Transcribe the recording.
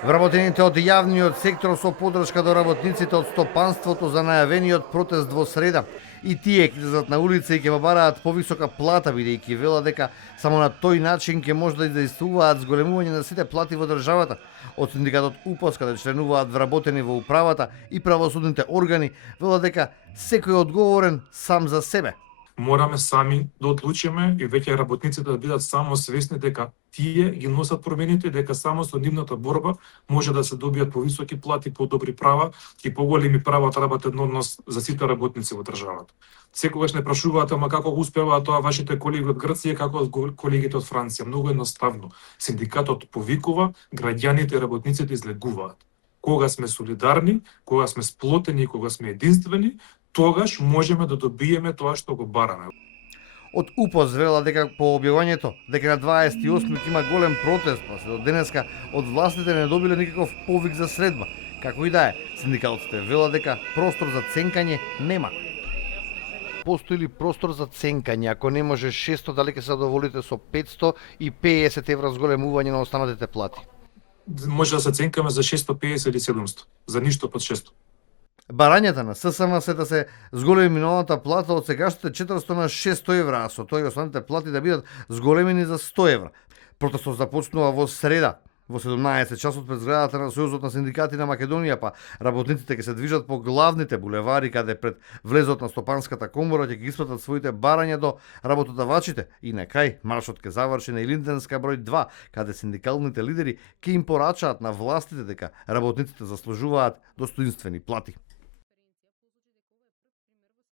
Вработените од јавниот сектор со поддршка до работниците од стопанството за најавениот протест во среда. И тие ќе излезат на улица и ќе побараат повисока плата, бидејќи велат дека само на тој начин ќе може да издействуваат зголемување на сите плати во државата. Од синдикатот УПОС, каде членуваат вработени во управата и правосудните органи, велат дека секој е одговорен сам за себе. Мораме сами да одлучиме и веќе работниците да бидат само свесни дека тие ги носат промените и дека само со нивната борба може да се добијат повисоки плати, подобри права и поголеми права од работен однос за сите работници во државата. Секогаш не прашуваат, ама како успеваат тоа вашите колеги од Грција, како колегите од Франција. Многу едноставно. Синдикатот повикува, граѓаните и работниците излегуваат. Кога сме солидарни, кога сме сплотени, кога сме единствени, тогаш можеме да добиеме тоа што го бараме. Од УПОС велат дека по објавувањето дека на 28 ќе има голем протест, па се до денеска од властите не добиле никаков повик за средба. Како и да е, синдикалците велат дека простор за ценкање нема. Постои ли простор за ценкање ако не може 600, дали ќе се задоволите со 550 евра зголемување на останатите плати? Може да се ценкаме за 650 или 700, за ништо под 600. Барањата на ССМ се да се зголеми минималната плата од сегашните 400 на 600 евра, а со тоа и останатите плати да бидат зголемени за 100 евра. Протестот започнува во среда, во 17 часот пред зградата на Сојузот на синдикати на Македонија, па работниците ќе се движат по главните булевари каде пред влезот на Стопанската комора ќе ги испратат своите барања до работодавачите и на крај маршот ќе заврши на Илинденска број 2, каде синдикалните лидери ќе им порачаат на властите дека работниците заслужуваат достоинствени плати.